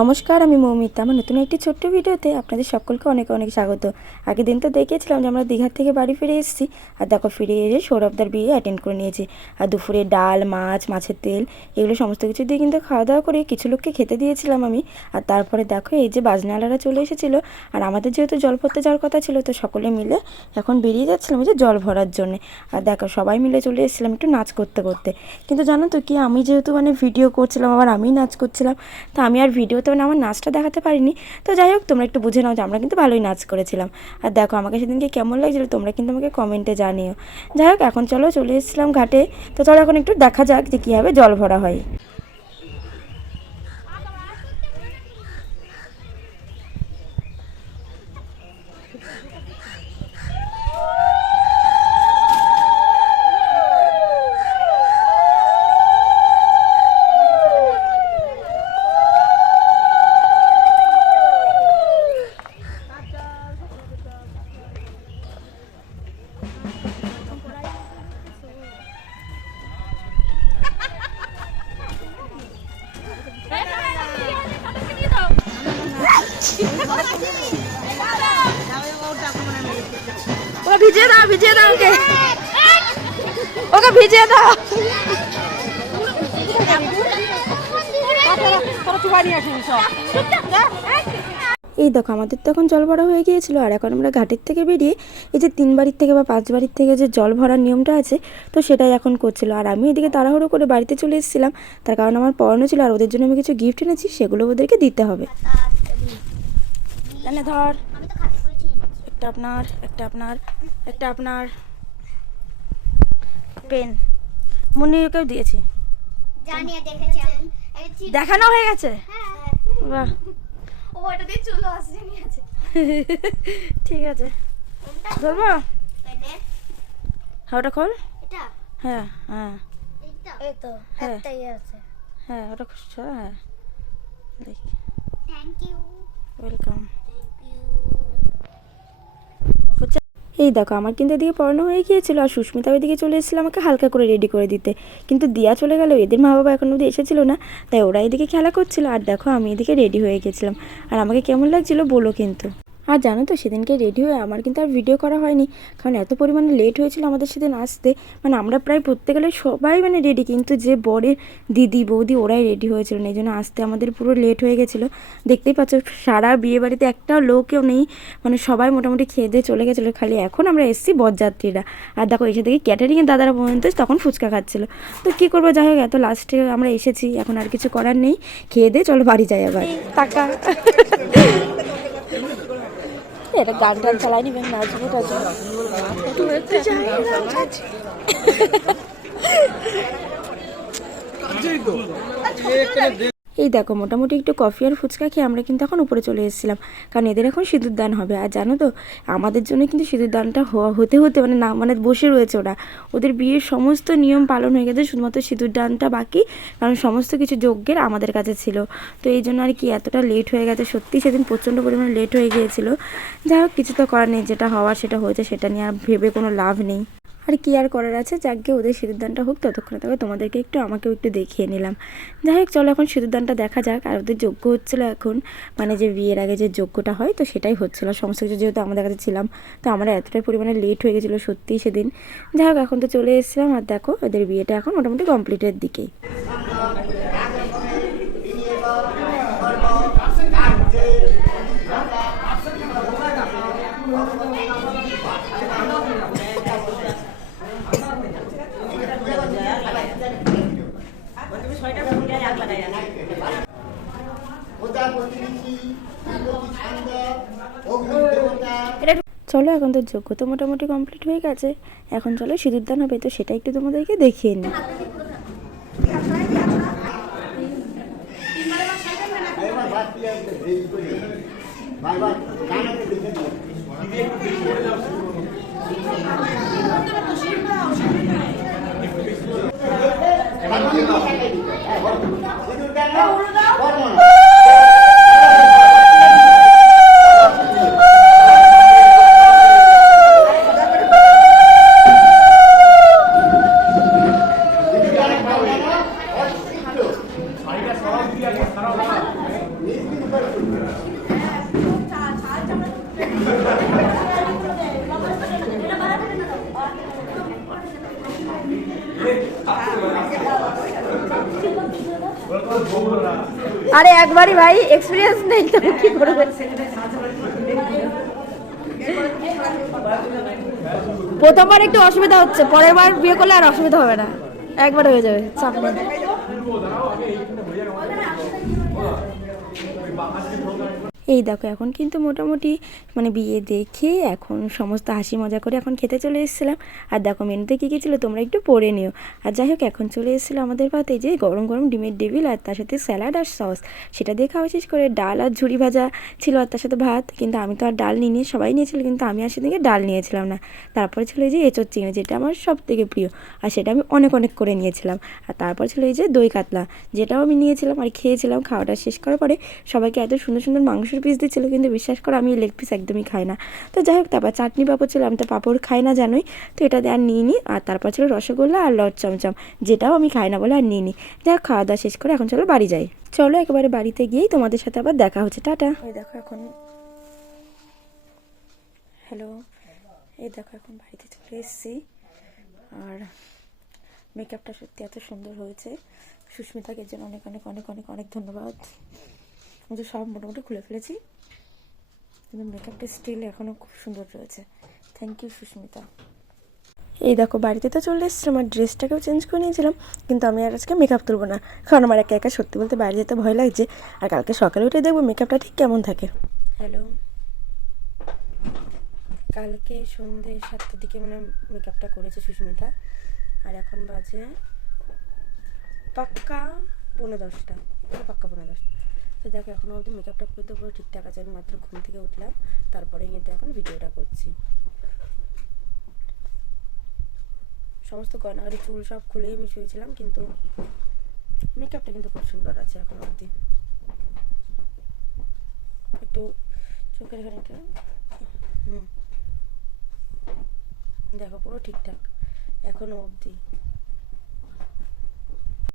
নমস্কার, আমি মৌমিতা। আমার নতুন একটি ছোট্ট ভিডিওতে আপনাদের সকলকে অনেক অনেক স্বাগত। আগের দিন তো দেখিয়েছিলাম যে আমরা দীঘার থেকে বাড়ি ফিরে এসেছি, আর দেখো ফিরে এসে সৌরভদার বিয়ে অ্যাটেন্ড করে নিয়েছি। আর দুপুরে ডাল, মাছ, মাছের তেল এগুলো সমস্ত কিছু দিয়ে কিন্তু খাওয়া দাওয়া করে কিছু লোককে খেতে দিয়েছিলাম আমি। আর তারপরে দেখো এই যে বাজনাওয়ালারা চলে এসেছিলো, আর আমাদের যেহেতু জল ভরতে যাওয়ার কথা ছিল, তো সকলে মিলে এখন বেরিয়ে যাচ্ছিলাম যে জল ভরার জন্যে। আর দেখো সবাই মিলে চলে এসেছিলাম একটু নাচ করতে করতে। কিন্তু জানো তো কি, আমি যেহেতু ভিডিও করছিলাম, আবার আমিই নাচ করছিলাম, তো আমি আর ভিডিওতে আমার নাচটা দেখাতে পারিনি। তো যাই হোক, তোমরা একটু বুঝে নাও যে আমরা কিন্তু ভালোই নাচ করেছিলাম। আর দেখো আমাকে সেদিনকে কেমন লাগছিলো তোমরা কিন্তু আমাকে কমেন্টে জানিও। যাই হোক, এখন চলো চলে এসেছিলাম ঘাটে। তো চলো এখন একটু দেখা যাক যে কীভাবে জল ভরা হয়। ওকে ভিজিয়ে দাও, ভিজিয়ে দাও, ওকে ওকে ভিজিয়ে দাও। এই দেখো আমাদের তো এখন জল ভরা হয়ে গিয়েছিল, আর এখন আমরা ঘাটের থেকে বেরিয়ে এই যে 3 বাড়ির থেকে বা 5 বাড়ির থেকে যে জল ভরার নিয়মটা আছে, তো সেটাই এখন করছিল। আর আমি এদিকে তাড়াহুড়ো করে বাড়িতে চলে এসেছিলাম, তার কারণ আমার পড়ানো ছিল, আর ওদের জন্য আমি কিছু গিফট এনেছি, সেগুলো ওদেরকে দিতে হবে। ধর, একটা আপনার, একটা আপনার, একটা আপনার পেন মুন্নিকেও দিয়েছি, দেখানো হয়ে গেছে। বাহ, ওটা দিয়ে চুলো আসেনি আছে। ঠিক আছে, ধরবো। হ্যাঁ, ওটা খোল। হ্যাঁ হ্যাঁ, এই তো একটাই আছে। হ্যাঁ, ওটা হ্যাঁ, দেখি। Thank you, welcome. এই দেখো আমার কিন্তু এদিকে পড়ানো হয়ে গিয়েছিল, আর সুস্মিতা ওইদিকে চলে এসেছিলো আমাকে হালকা করে রেডি করে দিতে। কিন্তু দিয়া চলে গেল, এদের মা বাবা এখন অবধি এসেছিল না, তাই ওরা এদিকে খেলা করছিল, আর দেখো আমি এদিকে রেডি হয়ে গেছিলাম। আর আমাকে কেমন লাগছিলো বলো কিন্তু। আর জানো তো সেদিনকে রেডি হয়ে আমার কিন্তু আর ভিডিও করা হয়নি, কারণ এত পরিমাণে লেট হয়েছিল আমাদের সেদিন আসতে। আমরা প্রায় প্রত্যেকে সবাই রেডি, কিন্তু যে বরের দিদি বৌদি ওরাই রেডি হয়েছিল না, এই জন্য আসতে আমাদের পুরো লেট হয়ে গেছিলো। দেখতেই পাচ্ছ সারা বিয়ে বাড়িতে একটা লোকও নেই, সবাই মোটামুটি খেয়ে দিয়ে চলে গেছিলো, খালি এখন আমরা এসেছি বরযাত্রীরা। আর দেখো এসে থেকে ক্যাটারিংয়ের দাদারা পর্যন্ত তখন ফুচকা খাচ্ছিলো। তো কী করবো, যাই হোক এত লাস্টে আমরা এসেছি, এখন আর কিছু করার নেই, খেয়ে দিয়ে চলো বাড়ি যাই আবার। টাকা এটা গান টান চালাই নিবেন, নাচবো টাচবো। এই দেখো মোটামুটি একটু কফি আর ফুচকা খেয়ে আমরা কিন্তু এখন উপরে চলে এসেছিলাম, কারণ এদের এখন সিঁদুর দান হবে। আর জানো তো আমাদের জন্য কিন্তু সিঁদুর দানটা হতে হতে না বসে রয়েছে ওরা, ওদের বিয়ের সমস্ত নিয়ম পালন হয়ে গেছে, শুধুমাত্র সিঁদুর দানটা বাকি, কারণ সমস্ত কিছু যজ্ঞের আমাদের কাছে ছিল। তো এই জন্য আর কি এতটা লেট হয়ে গেছে, সত্যি সেদিন প্রচণ্ড পরিমাণে লেট হয়ে গিয়েছিল। যাই হোক, কিছু তো করার নেই, যেটা হওয়ার সেটা হয়েছে, সেটা নিয়ে আর ভেবে কোনো লাভ নেই। আর কি আর করার আছে, যাকে ওদের সিঁদুরদানটা হোক, ততক্ষণে তবে তোমাদেরকে আমাকেও একটু দেখিয়ে নিলাম। যাই হোক চলো এখন সিঁদুরদানটা দেখা যাক। আর ওদের যজ্ঞ হচ্ছিলো এখন, যে বিয়ের আগে যে যজ্ঞটা হয়, তো সেটাই হচ্ছিলো। সমস্ত কিছু যেহেতু আমাদের কাছে ছিলাম, তো আমরা এতটাই পরিমাণে লেট হয়ে গেছিলো সত্যিই সেদিন। যাই হোক এখন তো চলে এসেছিলাম, আর দেখো ওদের বিয়েটা এখন মোটামুটি কমপ্লিটের দিকেই। চলো এখন তো যোগ্য তো মোটামুটি কমপ্লিট হয়ে গেছে, এখন চলো সিঁদুরদান হবে, তো সেটা একটু তোমাদেরকে দেখিয়ে নিই। আরে একবারই ভাই, এক্সপিরিয়েন্স নেই তো কি করবে। প্রথমবার একটু অসুবিধা হচ্ছে, পরের বার বিয়ে করলে আর অসুবিধা হবে না, একবার হয়ে যাবে, চাপ নেই। এই দেখো এখন কিন্তু মোটামুটি মানে বিয়ে দেখে এখন সমস্ত হাসি মজা করে এখন খেতে চলে এসেছিলাম। আর দেখো মেনুতে কী কী ছিল তোমরা একটু পড়ে নিও। আর যাই হোক এখন চলে এসেছিলো আমাদের পাতে যে গরম গরম ডিমের ডেভিল, আর তার সাথে স্যালাড আর সস, সেটা দিয়ে খাওয়া শেষ করে ডাল আর ঝুড়ি ভাজা ছিল, আর তার সাথে ভাত। কিন্তু আমি তো আর ডাল নিয়ে সবাই নিয়েছিল, কিন্তু আমি আর সেদিকে ডাল নিয়েছিলাম না। তারপরে ছিল এই যে এঁচোড় চিংড়ি, যেটা আমার সব থেকে প্রিয়, আর সেটা আমি অনেক অনেক করে নিয়েছিলাম। আর তারপর ছিল এই যে দই কাতলা, যেটাও আমি নিয়েছিলাম আর খেয়েছিলাম। খাওয়াটা শেষ করার পরে সবাইকে এত সুন্দর সুন্দর মাংসের পিস দিচ্ছিলো, কিন্তু বিশ্বাস করো আমি লেগ পিস একদমই খাই না। তো যাই হোক তারপর চাটনি পাঁপড় ছিল, আমি তো পাঁপড় খাই না জানোই, তো এটা আর নিয়ে নিই। আর তারপর ছিল রসগোল্লা আর লট চমচম, যেটাও আমি খাই না বলে আর নিয়ে নিই। যাই হোক খাওয়া দাওয়া শেষ করে এখন চলো বাড়ি যাই। চলো একেবারে বাড়িতে গিয়েই তোমাদের সাথে আবার দেখা হচ্ছে, টাটা। এই দেখো এখন, হ্যালো, এই দেখো এখন বাড়িতে চলে এসেছি। আর মেকআপটা সত্যি এত সুন্দর হয়েছে, সুস্মিতাকে এর জন্য অনেক অনেক অনেক অনেক অনেক ধন্যবাদ। আমি তো সব মোটামুটি খুলে ফেলেছি, কিন্তু মেকআপটা স্টিল এখনও খুব সুন্দর রয়েছে। Thank you Susmita. এই দেখো বাড়িতে তো চলে এসেছিলাম, আমার ড্রেসটাকেও চেঞ্জ করে নিয়েছিলাম, কিন্তু আমি আর আজকে মেকআপ তুলবো না, কারণ আমার একা একা সত্যি বলতে বাইরে যেতে ভয় লাগছে। আর কালকে সকালে উঠে দেখবো মেকআপটা ঠিক কেমন থাকে। হ্যালো, কালকে সন্ধ্যে 7টার দিকে মানে মেকআপটা করেছে সুস্মিতা, আর এখন বাজে পাক্কা 9:45, পাক্কা 9:45। তো দেখো এখনও অবধি মেকআপটা করতে পুরো ঠিকঠাক আছে। আমি মাত্র ঘুম থেকে উঠলাম, তারপরে কিন্তু এখন ভিডিওটা করছি। সমস্ত গয়নাগাড়ি চুল সব খুলেই আমি শুয়েছিলাম, কিন্তু মেকআপটা কিন্তু খুব সুন্দর আছে এখন অবধি। একটু চোখের এখানে দেখো পুরো ঠিকঠাক এখনো অবধি।